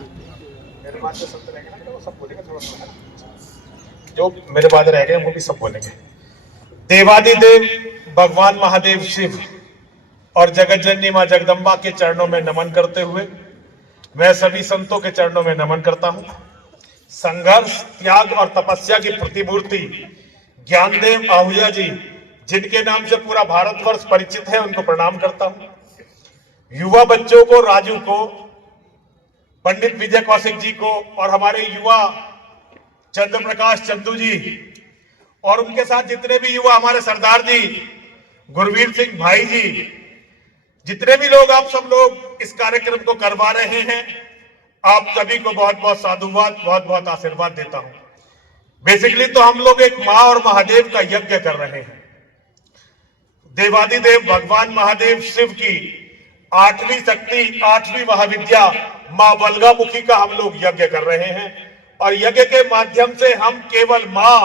मेरे बाद जो शब्द रहेंगे ना वो सब बोलेंगे, थोड़ा सा जो मेरे बाद रह गए वो भी सब बोलेंगे। देवादिदेव भगवान महादेव शिव और जगत जननी मां जगदम्बा के चरणों में नमन करते हुए मैं सभी संतों के चरणों में नमन करता हूं। संघर्ष, त्याग और तपस्या की प्रतिमूर्ति ज्ञानदेव आहूजा जी, जिनके नाम से पूरा भारतवर्ष परिचित है, उनको प्रणाम करता हूं। युवा बच्चों को, राजू को, पंडित विजय कौशिक जी को और हमारे युवा चंद्र प्रकाश चंदू जी और उनके साथ जितने भी युवा, हमारे सरदार जी, गुरवीर सिंह भाई जी, जितने भी लोग, आप सब लोग इस कार्यक्रम को करवा रहे हैं, आप सभी को बहुत बहुत साधुवाद, बहुत बहुत आशीर्वाद देता हूं। बेसिकली तो हम लोग एक मां और महादेव का यज्ञ कर रहे हैं। देवादिदेव भगवान महादेव शिव की 8वीं शक्ति, 8वीं महाविद्या मां बलगामुखी का हम लोग यज्ञ कर रहे हैं और यज्ञ के माध्यम से हम केवल मां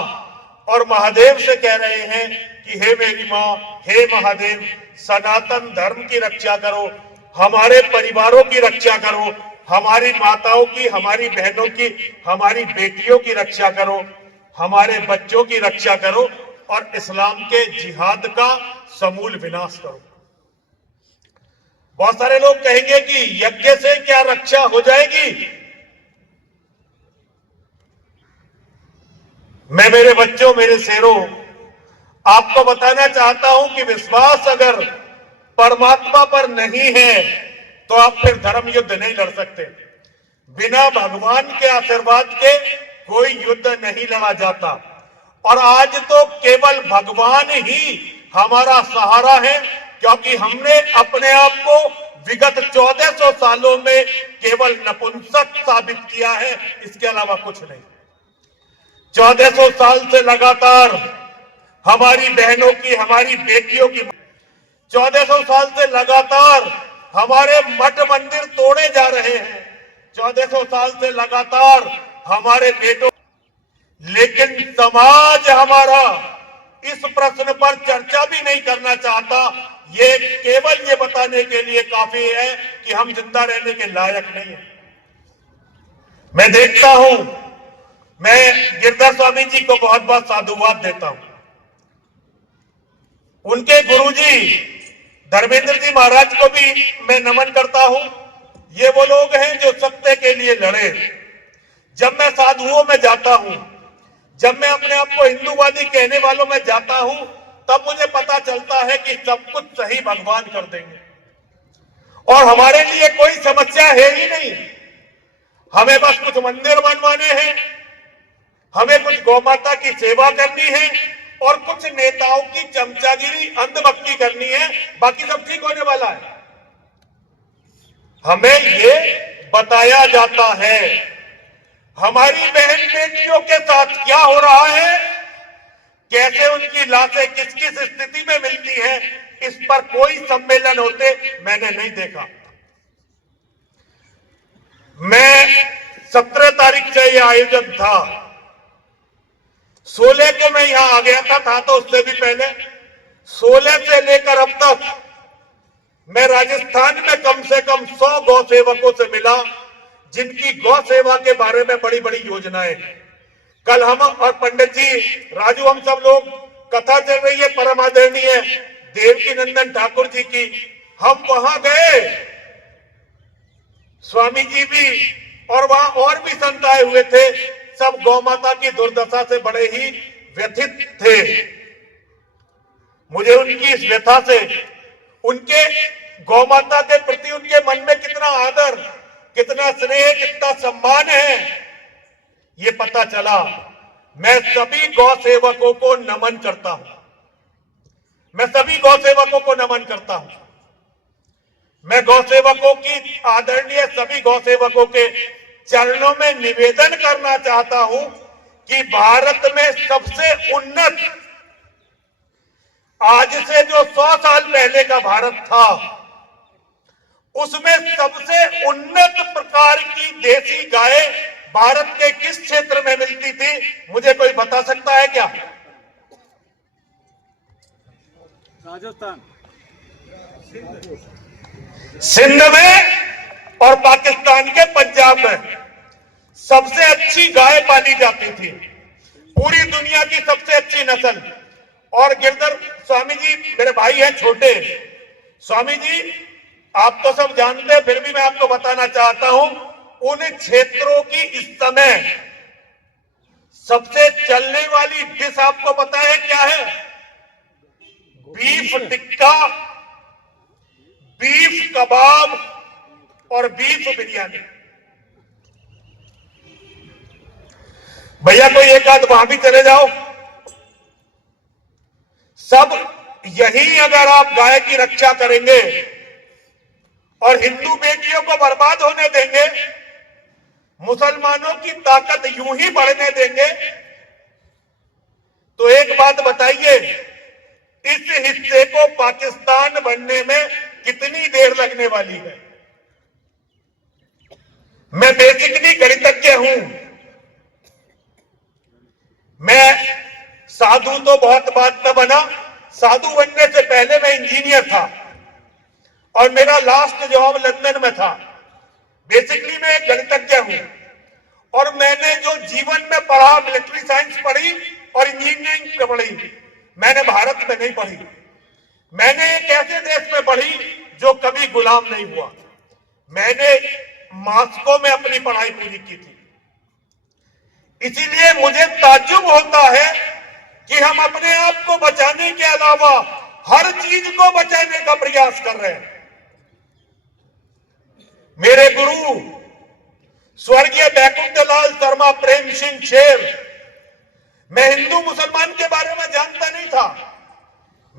और महादेव से कह रहे हैं कि हे मेरी मां, हे महादेव, सनातन धर्म की रक्षा करो, हमारे परिवारों की रक्षा करो, हमारी माताओं की, हमारी बहनों की, हमारी बेटियों की रक्षा करो, हमारे बच्चों की रक्षा करो और इस्लाम के जिहाद का समूल विनाश करो। बहुत सारे लोग कहेंगे कि यज्ञ से क्या रक्षा हो जाएगी? मैं मेरे बच्चों, मेरे शेरों, आपको बताना चाहता हूं कि विश्वास अगर परमात्मा पर नहीं है तो आप फिर धर्म युद्ध नहीं लड़ सकते। बिना भगवान के आशीर्वाद के कोई युद्ध नहीं लड़ा जाता और आज तो केवल भगवान ही हमारा सहारा है, क्योंकि हमने अपने आप को विगत 1400 सालों में केवल नपुंसक साबित किया है, इसके अलावा कुछ नहीं। 1400 साल से लगातार हमारी बहनों की, हमारी बेटियों की, 1400 साल से लगातार हमारे मठ मंदिर तोड़े जा रहे हैं, 1400 साल से लगातार हमारे बेटों, लेकिन समाज हमारा इस प्रश्न पर चर्चा भी नहीं करना चाहता। ये केवल ये बताने के लिए काफी है कि हम जिंदा रहने के लायक नहीं है। मैं देखता हूं, मैं गिरधर स्वामी जी को बहुत बहुत साधुवाद देता हूं। उनके गुरुजी धर्मेंद्र जी महाराज को भी मैं नमन करता हूं। ये वो लोग हैं जो सत्य के लिए लड़े। जब मैं साधुओं में जाता हूं, जब मैं अपने आप को हिंदूवादी कहने वालों में जाता हूं, तब मुझे पता चलता है कि सब कुछ सही भगवान कर देंगे और हमारे लिए कोई समस्या है ही नहीं। हमें बस कुछ मंदिर बनवाने हैं, हमें कुछ गौ माता की सेवा करनी है और कुछ नेताओं की चमचागिरी, अंधभक्ति करनी है, बाकी सब ठीक होने वाला है। हमें ये बताया जाता है। हमारी बहन बेटियों के साथ क्या हो रहा है, कैसे उनकी लाशें किस किस स्थिति में मिलती है, इस पर कोई सम्मेलन होते मैंने नहीं देखा। मैं 17 तारीख से यह आयोजन था, 16 को मैं यहां आ गया था तो उससे भी पहले 16 से लेकर अब तक मैं राजस्थान में कम से कम 100 गौ सेवकों से मिला, जिनकी गौ सेवा के बारे में बड़ी बड़ी योजनाएं हैं। कल हम और पंडित जी राजू, हम सब लोग, कथा चल रही है परम आदरणीय देवकी नंदन ठाकुर जी की, हम वहां गए, स्वामी जी भी और वहां और भी संत आए हुए थे, सब गौ माता की दुर्दशा से बड़े ही व्यथित थे। मुझे उनकी इस व्यथा से, उनके गौ माता के प्रति उनके मन में कितना आदर, कितना स्नेह, कितना सम्मान है, ये पता चला। मैं सभी गौ सेवकों को नमन करता हूं, मैं सभी गौ सेवकों को नमन करता हूं। मैं गौ सेवकों की, आदरणीय सभी गौ सेवकों के चरणों में निवेदन करना चाहता हूं कि भारत में सबसे उन्नत, आज से जो 100 साल पहले का भारत था, उसमें सबसे उन्नत प्रकार की देसी गाय भारत के किस क्षेत्र में मिलती थी, मुझे कोई बता सकता है क्या? राजस्थान, सिंध में और पाकिस्तान के पंजाब में सबसे अच्छी गाय पाली जाती थी, पूरी दुनिया की सबसे अच्छी नस्ल। और गिरधर स्वामी जी मेरे भाई हैं छोटे, स्वामी जी आप तो सब जानते हैं, फिर भी मैं आपको बताना चाहता हूं, उन क्षेत्रों की इस समय सबसे चलने वाली डिश आपको पता है क्या है? बीफ टिक्का, बीफ कबाब और बीफ बिरयानी। भैया कोई एक आध वहां भी चले जाओ, सब यही अगर आप गाय की रक्षा करेंगे और हिंदू बेटियों को बर्बाद होने देंगे, मुसलमानों की ताकत यूं ही बढ़ने देंगे, तो एक बात बताइए, इस हिस्से को पाकिस्तान बनने में कितनी देर लगने वाली है? मैं बेसिकली गणितज्ञ हूं, मैं साधु तो बहुत बाद में बना, साधु बनने से पहले मैं इंजीनियर था और मेरा लास्ट जॉब लंदन में था। बेसिकली मैं एक गणितज्ञ हूं और मैंने जो जीवन में पढ़ा, मिलिट्री साइंस पढ़ी और इंजीनियरिंग पढ़ी, मैंने भारत में नहीं पढ़ी। मैंने एक ऐसे देश में पढ़ी जो कभी गुलाम नहीं हुआ। मैंने मॉस्को में अपनी पढ़ाई पूरी की थी। इसीलिए मुझे ताज्जुब होता है कि हम अपने आप को बचाने के अलावा हर चीज को बचाने का प्रयास कर रहे हैं। मेरे गुरु स्वर्गीय बैकुंठलाल शर्मा प्रेम सिंह शेर, मैं हिंदू मुसलमान के बारे में जानता नहीं था।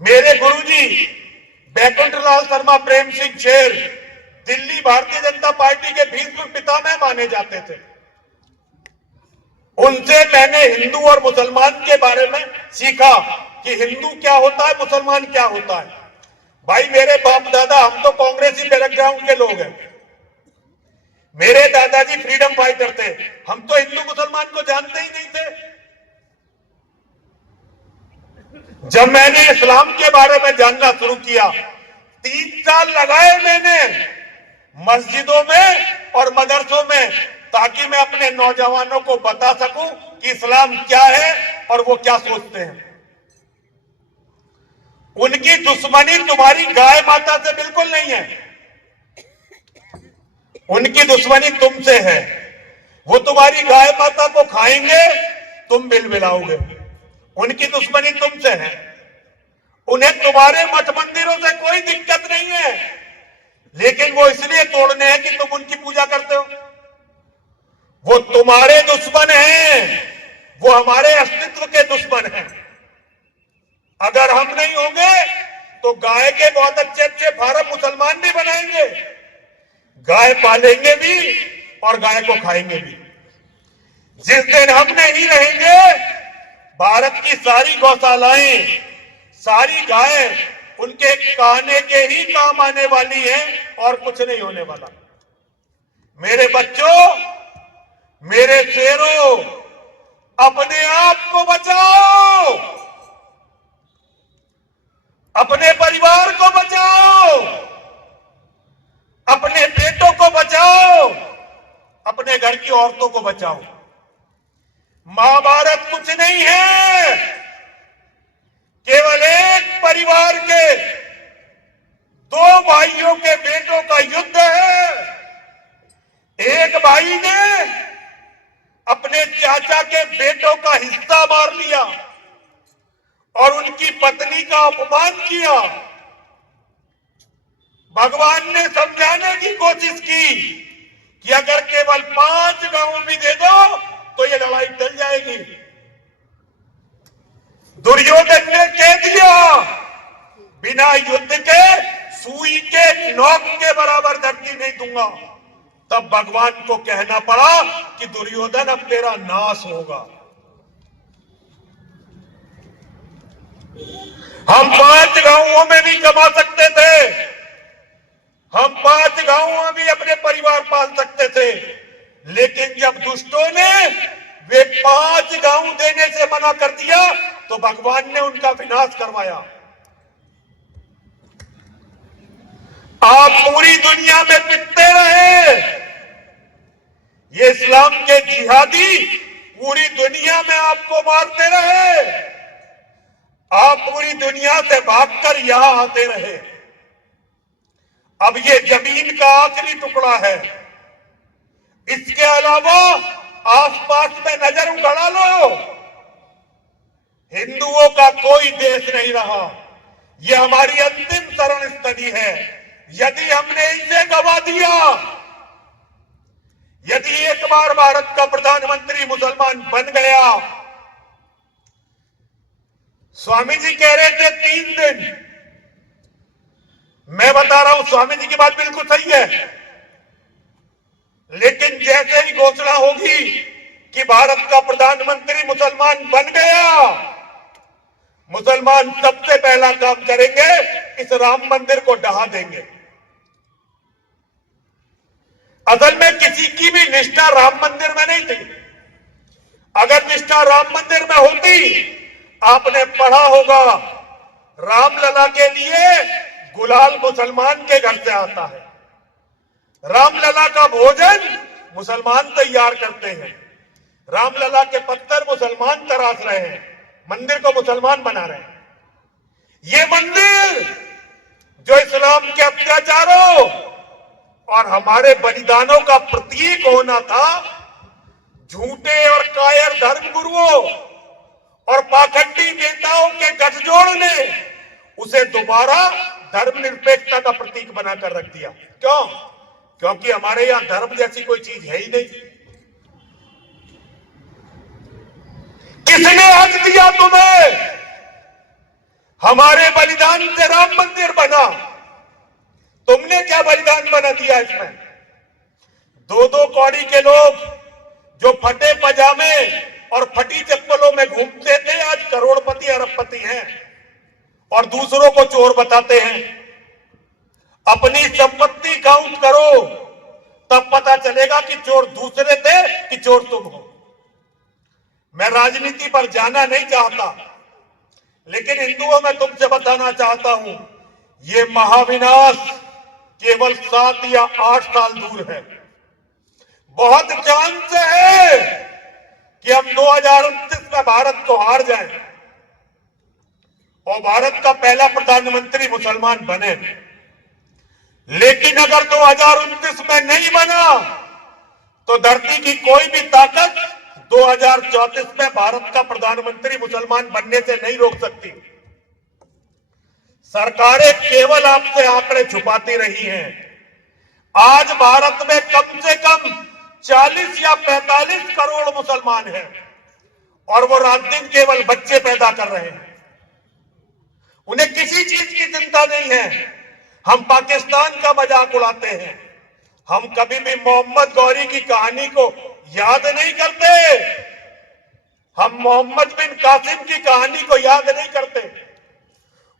मेरे गुरुजी बैकुंठलाल शर्मा प्रेम सिंह शेर दिल्ली भारतीय जनता पार्टी के भीष्म पितामह माने जाते थे। उनसे मैंने हिंदू और मुसलमान के बारे में सीखा कि हिंदू क्या होता है, मुसलमान क्या होता है। भाई मेरे बाप दादा, हम तो कांग्रेसी बैकग्राउंड के लोग हैं, मेरे दादाजी फ्रीडम फाइटर थे, हम तो हिंदू मुसलमान को जानते ही नहीं थे। जब मैंने इस्लाम के बारे में जानना शुरू किया, 3 साल लगाए मैंने मस्जिदों में और मदरसों में, ताकि मैं अपने नौजवानों को बता सकूं कि इस्लाम क्या है और वो क्या सोचते हैं। उनकी दुश्मनी तुम्हारी गाय माता से बिल्कुल नहीं है, उनकी दुश्मनी तुमसे है। वो तुम्हारी गाय माता को खाएंगे, तुम बिलबिलाओगे। उनकी दुश्मनी तुमसे है। उन्हें तुम्हारे मठ मंदिरों से कोई दिक्कत नहीं है, लेकिन वो इसलिए तोड़ने हैं कि तुम उनकी पूजा करते हो। वो तुम्हारे दुश्मन हैं, वो हमारे अस्तित्व के दुश्मन हैं। अगर हम नहीं होंगे तो गाय के बहुत अच्छे अच्छे फार्म मुसलमान भी बनाएंगे, गाय पालेंगे भी और गाय को खाएंगे भी। जिस दिन हम नहीं रहेंगे, भारत की सारी गौशालाएं, सारी गाय उनके कहने के ही काम आने वाली है और कुछ नहीं होने वाला। मेरे बच्चों, मेरे शेरों, अपने आप को बचाओ, अपने परिवार को बचाओ, अपने बेटों को बचाओ, अपने घर की औरतों को बचाओ। महाभारत कुछ नहीं है, केवल एक परिवार के 2 भाइयों के बेटों का युद्ध है। एक भाई ने अपने चाचा के बेटों का हिस्सा मार लिया और उनकी पत्नी का अपमान किया। भगवान ने समझाने की कोशिश की कि अगर केवल 5 गांव भी दे दो तो ये लड़ाई टल जाएगी। दुर्योधन ने कह दिया, बिना युद्ध के सुई के नोक के बराबर धरती नहीं दूंगा। तब भगवान को कहना पड़ा कि दुर्योधन अब तेरा नाश होगा। हम 5 गांवों में भी कमा सकते थे, हम 5 गांवों में भी अपने परिवार पाल सकते थे, लेकिन जब दुष्टों ने वे 5 गांव देने से मना कर दिया तो भगवान ने उनका विनाश करवाया। आप पूरी दुनिया में पिटते रहे, ये इस्लाम के जिहादी पूरी दुनिया में आपको मारते रहे, आप पूरी दुनिया से भागकर यहां आते रहे। अब ये जमीन का आखिरी टुकड़ा है, इसके अलावा आसपास में नजर उगड़ा लो, हिंदुओं का कोई देश नहीं रहा। यह हमारी अंतिम शरण स्थली है। यदि हमने इसे गवा दिया, यदि एक बार भारत का प्रधानमंत्री मुसलमान बन गया, स्वामी जी कह रहे थे 3 दिन, मैं बता रहा हूं स्वामी जी की बात बिल्कुल सही है, लेकिन जैसे ही घोषणा होगी कि भारत का प्रधानमंत्री मुसलमान बन गया, मुसलमान सबसे पहला काम करेंगे, इस राम मंदिर को ढहा देंगे। असल में किसी की भी निष्ठा राम मंदिर में नहीं थी। अगर निष्ठा राम मंदिर में होती, आपने पढ़ा होगा रामलला के लिए गुलाल मुसलमान के घर से आता है, रामलला का भोजन मुसलमान तैयार करते हैं, रामलला के पत्थर मुसलमान तराश रहे हैं, मंदिर को मुसलमान बना रहे हैं। ये मंदिर जो इस्लाम के अत्याचारों और हमारे बलिदानों का प्रतीक होना था, झूठे और कायर धर्मगुरुओं और पाखंडी नेताओं के गठजोड़ ने उसे दोबारा धर्मनिरपेक्षता का प्रतीक बनाकर रख दिया। क्यों? क्योंकि हमारे यहां धर्म जैसी कोई चीज है ही नहीं। किसने हक दिया तुम्हें? हमारे बलिदान से राम मंदिर बना, तुमने क्या बलिदान बना दिया इसमें? 2-2 कौड़ी के लोग जो फटे पजामे और फटी चप्पलों में घूमते थे, आज करोड़पति अरबपति हैं और दूसरों को चोर बताते हैं। अपनी संपत्ति काउंट करो, तब पता चलेगा कि चोर दूसरे थे कि चोर तुम हो। मैं राजनीति पर जाना नहीं चाहता, लेकिन हिंदुओं में तुमसे बताना चाहता हूं, ये महाविनाश केवल 7 या 8 साल दूर है। बहुत चांस है कि हम 2029 में भारत को हार जाएं और भारत का पहला प्रधानमंत्री मुसलमान बने। लेकिन अगर 2029 में नहीं बना, तो धरती की कोई भी ताकत 2034 में भारत का प्रधानमंत्री मुसलमान बनने से नहीं रोक सकती। सरकारें केवल आपसे आंकड़े छुपाती रही हैं। आज भारत में कम से कम 40 या 45 करोड़ मुसलमान हैं और वो रात दिन केवल बच्चे पैदा कर रहे हैं। उन्हें किसी चीज की चिंता नहीं है। हम पाकिस्तान का मजाक उड़ाते हैं, हम कभी भी मोहम्मद गौरी की कहानी को याद नहीं करते, हम मोहम्मद बिन कासिम की कहानी को याद नहीं करते।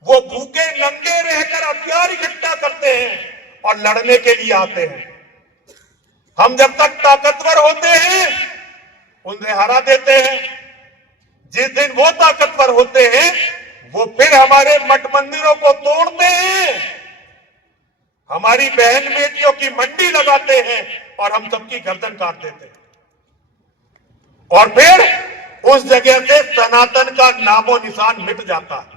वो भूखे नंगे रहकर हथियार इकट्ठा करते हैं और लड़ने के लिए आते हैं। हम जब तक ताकतवर होते हैं उन्हें हरा देते हैं। जिस दिन वो ताकतवर होते हैं, वो फिर हमारे मठ मंदिरों को तोड़ते हैं, हमारी बहन बेटियों की मंडी लगाते हैं और हम सबकी गर्दन काट देते हैं। और फिर उस जगह से सनातन का नामो निशान मिट जाता है।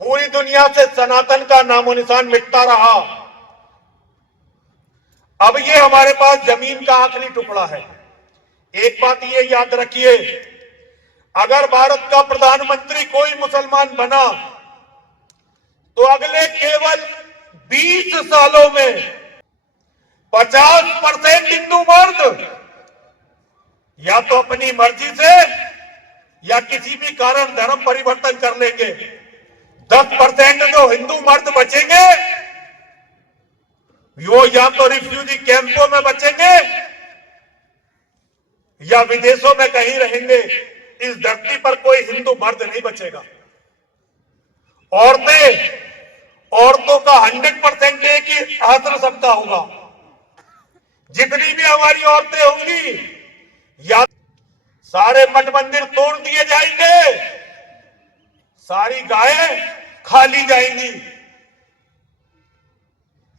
पूरी दुनिया से सनातन का नामो निशान मिटता रहा। अब ये हमारे पास जमीन का आखिरी टुकड़ा है। एक बात ये याद रखिए, अगर भारत का प्रधानमंत्री कोई मुसलमान बना, तो अगले केवल 20 सालों में 50% हिंदू मर्द या तो अपनी मर्जी से या किसी भी कारण धर्म परिवर्तन कर लेंगे। 10% जो हिंदू मर्द बचेंगे, वो या तो रिफ्यूजी कैंपों में बचेंगे या विदेशों में कहीं रहेंगे। इस धरती पर कोई हिंदू मर्द नहीं बचेगा। औरतों का 100% एक ही आश्रय सबका होगा। जितनी भी हमारी औरतें होंगी, या सारे मठ मंदिर तोड़ दिए जाएंगे, सारी गायें खा ली जाएंगी,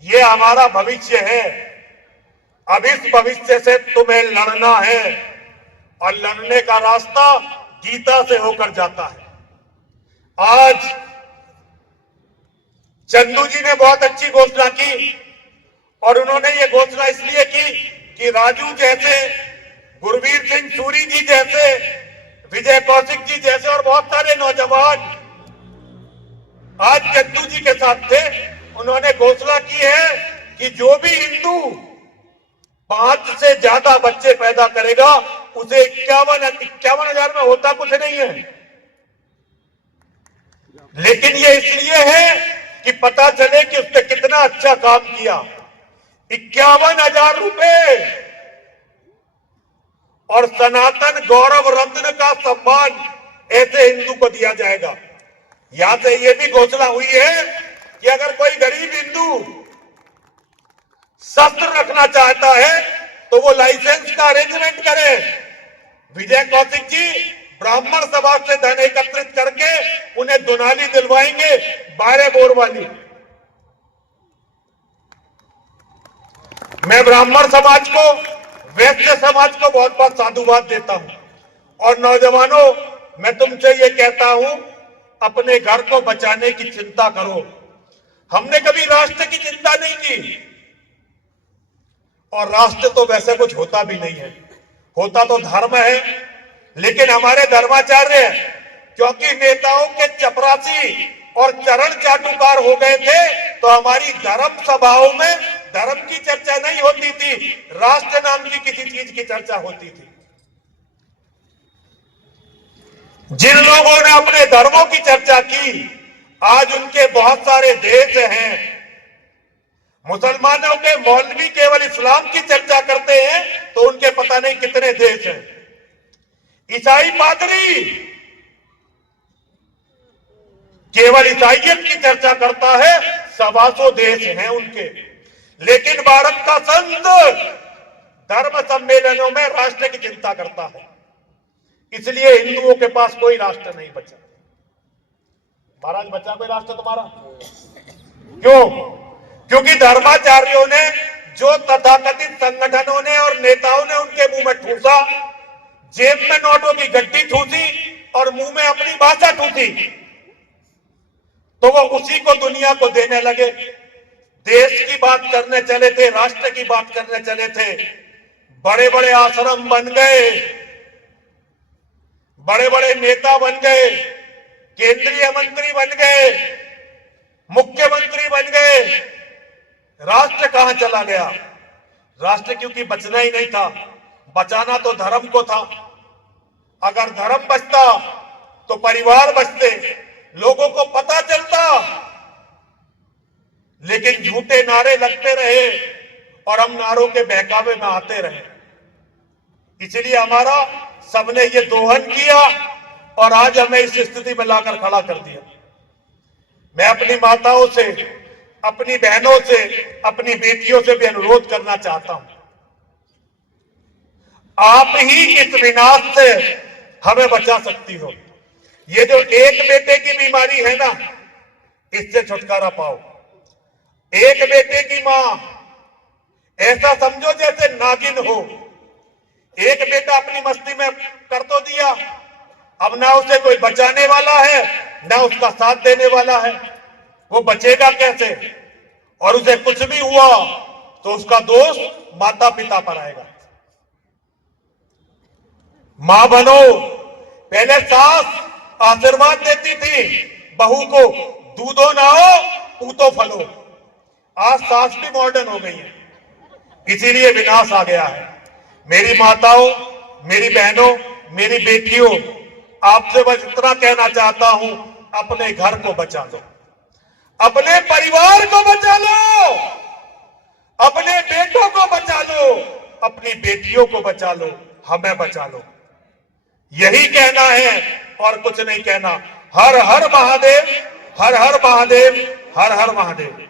ये हमारा भविष्य है। अब इस भविष्य से तुम्हें लड़ना है और लड़ने का रास्ता गीता से होकर जाता है। आज चंदू जी ने बहुत अच्छी घोषणा की और उन्होंने ये घोषणा इसलिए की कि राजू जैसे, गुरवीर सिंह सूरी जी जैसे, विजय कौशिक जी जैसे और बहुत सारे नौजवान आज चंदू जी के साथ थे। उन्होंने घोषणा की है कि जो भी हिंदू 5 से ज्यादा बच्चे पैदा करेगा उसे 51,000 में होता कुछ नहीं है, लेकिन ये इसलिए है कि पता चले कि उसने कितना अच्छा काम किया। 51,000 रुपए और सनातन गौरव रत्न का सम्मान ऐसे हिंदू को दिया जाएगा। यहां से यह भी घोषणा हुई है कि अगर कोई गरीब हिंदू शस्त्र रखना चाहता है तो वो लाइसेंस का अरेंजमेंट करे। विजय कौशिक जी ब्राह्मण समाज से धन एकत्रित करके उन्हें दुनाली दिलवाएंगे 12 बोर वाली। मैं ब्राह्मण समाज को, वैश्य समाज को बहुत बहुत साधुवाद देता हूं। और नौजवानों, मैं तुमसे ये कहता हूं, अपने घर को बचाने की चिंता करो। हमने कभी राष्ट्र की चिंता नहीं की और राष्ट्र तो वैसे कुछ होता भी नहीं है, होता तो धर्म है। लेकिन हमारे धर्माचार्य क्योंकि नेताओं के चपरासी और चरण चाटुकार हो गए थे तो हमारी धर्म सभाओं में धर्म की चर्चा नहीं होती थी, राष्ट्र नाम की किसी चीज की चर्चा होती थी। जिन लोगों ने अपने धर्मों की चर्चा की आज उनके बहुत सारे देश हैं। मुसलमानों के मौलवी केवल इस्लाम की चर्चा करते हैं तो उनके पता नहीं कितने देश हैं। ईसाई पादरी केवल ईसाइयत की चर्चा करता है, 125 देश हैं उनके। लेकिन भारत का संत धर्म सम्मेलनों में राष्ट्र की चिंता करता है, इसलिए हिंदुओं के पास कोई राष्ट्र नहीं बचा। महाराज, बचा कोई राष्ट्र तुम्हारा? क्यों? क्योंकि धर्माचार्यों ने, जो तथाकथित संगठनों ने और नेताओं ने उनके मुंह में ठूसा, जेब में नोटों की गड्डी ठूसी और मुंह में अपनी भाषा ठूसी, तो वो उसी को दुनिया को देने लगे। देश की बात करने चले थे, राष्ट्र की बात करने चले थे, बड़े बड़े आश्रम बन गए, बड़े बड़े नेता बन गए, केंद्रीय मंत्री बन गए, मुख्यमंत्री बन गए। राष्ट्र कहां चला गया? राष्ट्र क्योंकि बचना ही नहीं था, बचाना तो धर्म को था। अगर धर्म बचता तो परिवार बचते, लोगों को पता चलता। लेकिन झूठे नारे लगते रहे और हम नारों के बहकावे में आते रहे। इसलिए हमारा सबने ये दोहन किया और आज हमें इस स्थिति में लाकर खड़ा कर दिया। मैं अपनी माताओं से, अपनी बहनों से, अपनी बेटियों से भी अनुरोध करना चाहता हूं, आप ही इस विनाश से हमें बचा सकती हो। ये जो एक बेटे की बीमारी है ना, इससे छुटकारा पाओ। एक बेटे की मां ऐसा समझो जैसे नागिन हो। एक बेटा अपनी मस्ती में कर तो दिया, अब ना उसे कोई बचाने वाला है ना उसका साथ देने वाला है। वो बचेगा कैसे? और उसे कुछ भी हुआ तो उसका दोष माता पिता पर आएगा। मां बनो। पहले सास आशीर्वाद देती थी बहू को, दूधो ना हो पूतो फलो। आज सास भी मॉडर्न हो गई है, इसीलिए विनाश आ गया है। मेरी माताओं, मेरी बहनों, मेरी बेटियों, आपसे बस इतना कहना चाहता हूं, अपने घर को बचा लो, अपने परिवार को बचा लो, अपने बेटों को बचा लो, अपनी बेटियों को बचा लो, हमें बचा लो। यही कहना है और कुछ नहीं कहना। हर हर महादेव, हर हर महादेव, हर हर महादेव।